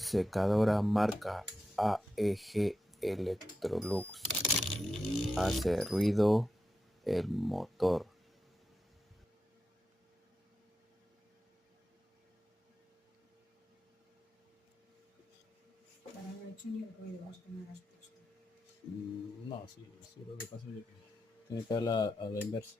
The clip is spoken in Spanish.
Secadora marca AEG Electrolux. Hace ruido el motor. Para no he hecho ni el ruido, es que me lo has puesto. No, sí, lo que pasa es que tiene que darla a la inversa.